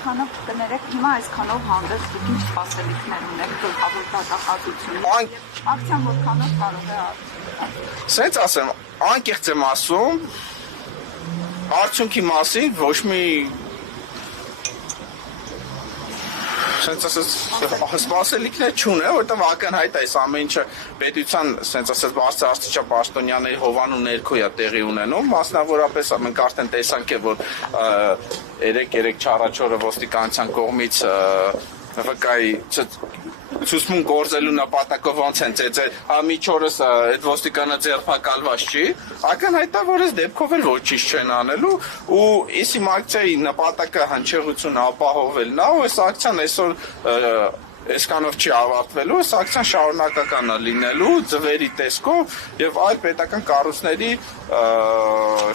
Այսքանով կներեք, հիմա այսքանով հանդես դուք ինչ սպասելիքներ ունեք գլխավոր դատախազությունից, ակցիան որքանով կարող է արդյունք։ Սենց ասեմ, անկեղծ եմ ասում, արդյունքի մասին ոչ մի սենց ասես սպասելիքներ չունեմ, որտեղ ակնհայտ է այս ամեն ինչը պետության սենց ասես բարձր աստիճան պաշտոնյաների հովանու ներքո է տեղի ունենում, մասնավորապես մենք արդեն տեսանք է, որ 3 չառաջորը ոստիկանության կողմից վկայի ցուցմուն գործելու նպատակով ոնց են ծեծել, միջորս այդ ոստիկանը ձերբակալված չի, ակնհայտ է, որ այս դեպքով էլ ոչինչ չեն անելու ու իսի ակցիայի նպատակը հնչեղություն ապահովելն է, ու այս ակցիան այսօր այսքանով չի ավարտվելու, այս ակցիան շարունակական է լինելու ձվերի տեսքով եւ այլ պետական կառույցների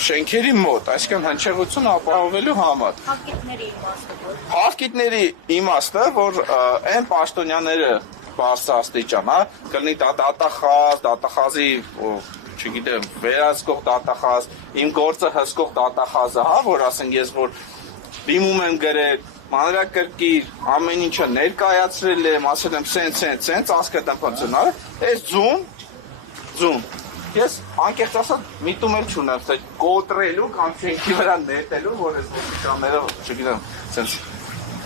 շենքերի մոտ, այսինքն հնչեղություն ապահովելու համար։ Հարկիդների իմաստը, որ այն պաշտոնյաները բարձրաստիճան, կլինի դատախազի, չգիտեմ, վերահսկող դատախազ, իմ գործը հսկող դատախազը, որ ասենք ես որ դիմում եմ գրել մանրակրկիր ամեն ինչը ներկայացրել եմ, ասել եմ սենց, ասկատամփություն, այս ձուն, ես անկեղծ ասած միտում էլ չունեմ, կոտրելու կամ շենքի վրա նետելու, որ այս ոստիկանները, չգիտեմ, սենց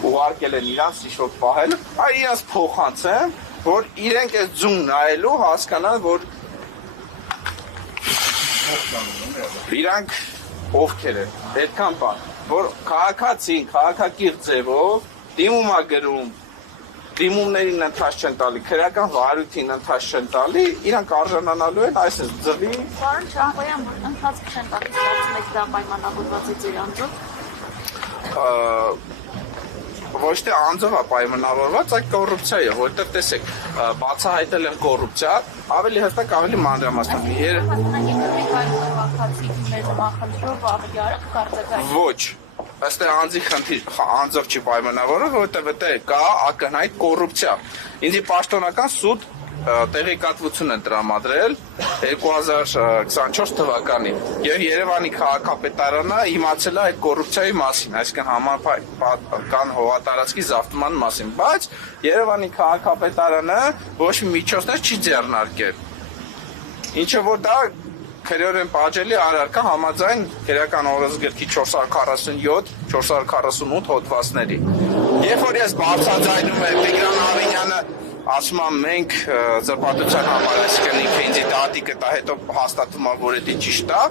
ուղարկել են իրանց ինչ-որ պահել, այ իրանց փոխանցեմ, որ իրենք այս ձուն նայելու հասկանան, որ իրանք ովքեր են, այդքան բան, որ քաղաքացին, քաղաքակիրթ ձևով դիմում է գրում, դիմումներին ընթաց չեն տալի, քրեական վարույթին ընթաց չեն տալի, իրանք արժանանալու են այս ձվի։ Պարոն Շահոյան, որ ընթացք չեն տալիս, կարծում եք դա պայմանավորված է ձեր անձով։ Ոչ թե անձով է պայմանավորված, այդ կոռուպցիա է, որտեղ տեսեք, բացահայտել են կոռուպցիա, ավելի հստակ, ավելի մանրամասնություն։ Ոչ, ըստ անձի խնդիր, անձով չի պայմանավորված, որտեղ կա ակնհայտ կոռուպցիա։ Ինձի պաշտոնական սուտ տեղեկատվություն են տրամադրել 2024 թվականին եւ Երևանի քաղաքապետարանը իմացել է այդ կոռուպցիայի մասին, այսինքն համապատասխան հողատարածքի զավթման մասին, բայց Երևանի քաղաքապետարանը ոչ մի միջոցներ չի ձեռնարկել։ Ինչը որ դա քրեորեն պատժելի առարկա համաձայն քրեական օրենսգրքի 447-448 հոդվածների։ Երբ որ ես բարձրաձայնում եմ Տիգրան Ավինյանը ասում եմ մենք զրպարտության համար այսինքն ինքը ինձ դատիկը տա հետո հաստատում է որ դա ճիշտ է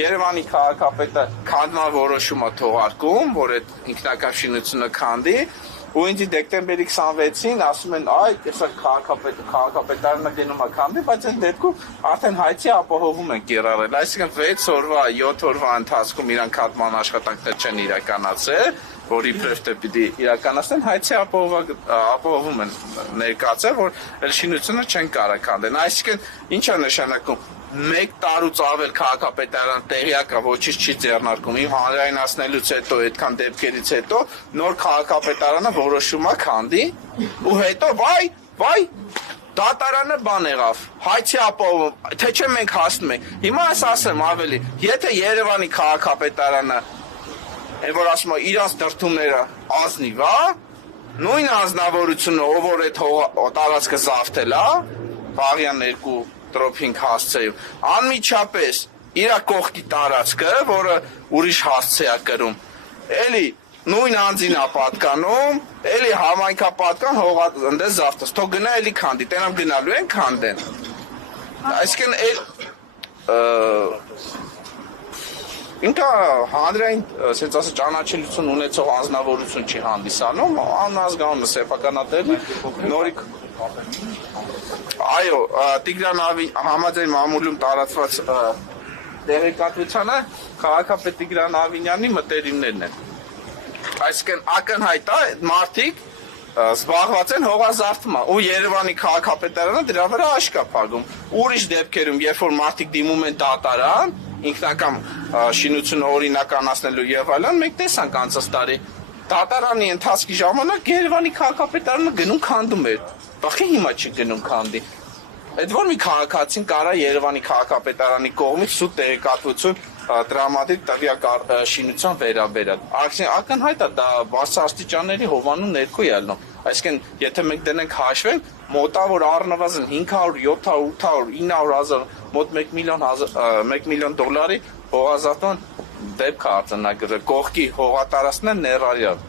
Երևանի քաղաքապետը քանդման որոշումը թողարկում որ այդ ինքնական շինությունը քանդի ու ինձ դեկտեմբերի 26-ին ասում են այ այսա քաղաքապետարանը գնում է քանդի բայց այն դեպքում արդեն հայցի ապահովում են կիրառել այսինքն 6 օրվա 7 օրվա ընթացքում իրան քանդման աշխատանքներ չեն իրականացել որի պրեֆտը պիտի իրականացնեն հայցի ապահովում են ներկայացել, որ շինությունը չեն կարող քանդեն։ Այսինքն ինչ է նշանակում 1 տարուց ավել քաղաքապետարան տեղյակը ոչինչ չի ձեռնարկում։ Իմ հանրայնացնելուց հետո, այդքան դեպքերից հետո նոր քաղաքապետարանը որոշում է քանդի ու հետո վայ դատարանը բան եղավ, հայցի ապահովում, թե չէ մենք հասնում ենք։ Հիմա ես ասեմ ավելի, եթե Երևանի քաղաքապետարանը Այն որ ասում է իրանց դրդումները ազնիվ է, նույն անձնավորությունը, ով որ այդ տարածքը զավթել է, Վաղյան 2 տրոփինգ հասցեով, անմիջապես իր կողքի տարածքը, որը ուրիշ հասցե է կրում, էլի նույն անձին է պատկանում, էլի համայնքապատկան հողանդես զավթես, թող գնա էլի քանդի, տենամ գնալու են քանդեն։ Այսինքն Ինքը հանրային, ասենց ասած, ճանաչելիություն ունեցող անձնավորություն չի հանդիսանում, անազգանունը սեփականատերն նորիկ Այո, Տիգրան համաձայն մամուլում տարածված տեղեկատվությանը քաղաքապետ Տիգրան Ավինյանի մտերիմներն են։ Այսինքն ակնհայտ է մարդիկ զբաղված են հողազարդման ու Երևանի քաղաքապետարանը դրա վրա աշկ է փակում։ Ուրիշ դեպքերում, երբ որ մարդիկ դիմում են դատարան, ինքնական շինությունը օրինականացնելու եւ այլն, մենք տեսանք անցած տարի դատարանի ընթացքի ժամանակ Երևանի քաղաքապետարանը գնում քանդում էր։ Բախի հիմա չի գնում քանդի։ Այդ որ մի քաղաքացին կարա Երևանի քաղաքապետարանի կողմից սուտ տեղեկատվություն տրամադրի տվյալ շինության վերաբերյալ։ Ակնհայտ է դա բարձրաստիճանների հովանու ներքո ելնում։ Այսինքն, եթե մենք դնենք հաշվենք, մոտավոր առնվազն 500, 700, 800, 900 հազար, մոտ 1 միլիոն դոլարի հողազատման դեպք է արձանագրել կողքի հողատարածքն ներառյալ։